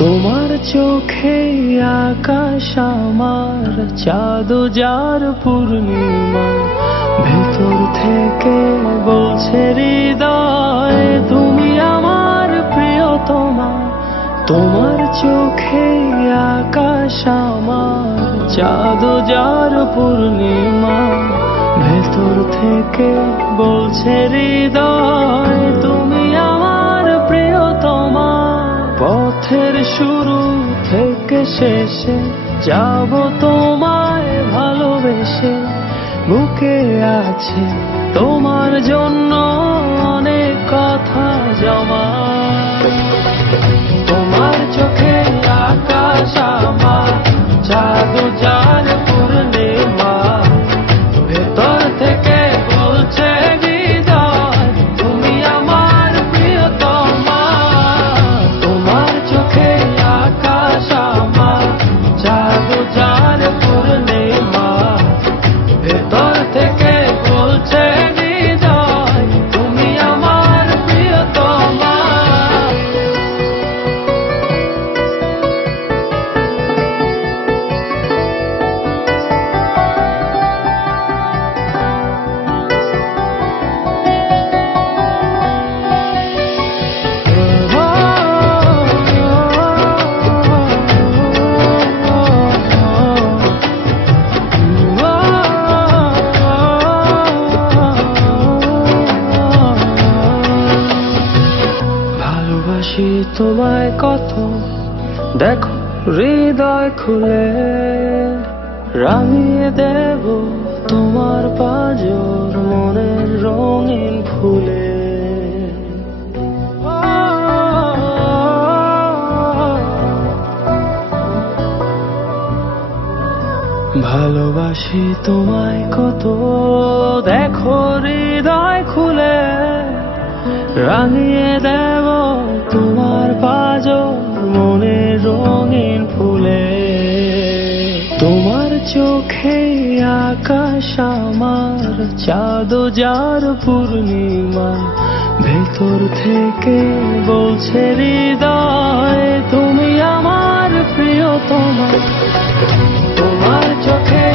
তোমার চোখে আকাশ আমার চাঁদ যার পূর্ণিমা, ভেতর থেকে বলছে হৃদয় তুমি আমার প্রিয়তমা। তোমার চোখে আকাশ আমার চাঁদ যার পূর্ণিমা, ভেতর থেকে বলছে হৃদয় তুমি আমার প্রিয়তমা। পথের শুরু থেকে শেষে যাব তোমায় ভালোবেসে, বুকে আছে তোমার জন্য অনেক কথা জমা। তোমার চোখে আকাশ আমার চাঁদ যার পূর্ণিমা, ভেতর থেকে বলছে হৃদয় তুমি আমার প্রিয়তমা। তোমার চোখে আকাশ আমার চাঁদ যার পূর্ণিমা, ভেতর থেকে বলছে হৃদয় তুমি আমার প্রিয়তমা। ভালোবাসি তোমায় কত, দেখো হৃদয় খুলে রাঙিয়ে দেব তোমার পাঁজর মনের রঙিন ফুলে। ভালোবাসি তোমায় কত, দেখো হৃদয় খুলে রাঙিয়ে দেব তোমার পাঁজর মনের রঙিন ফুলে। তোমার চোখে আকাশ আমার চাঁদ যার পূর্ণিমা, ভেতর থেকে বলছে হৃদয় তুমি আমার প্রিয়তমা। তোমার চোখে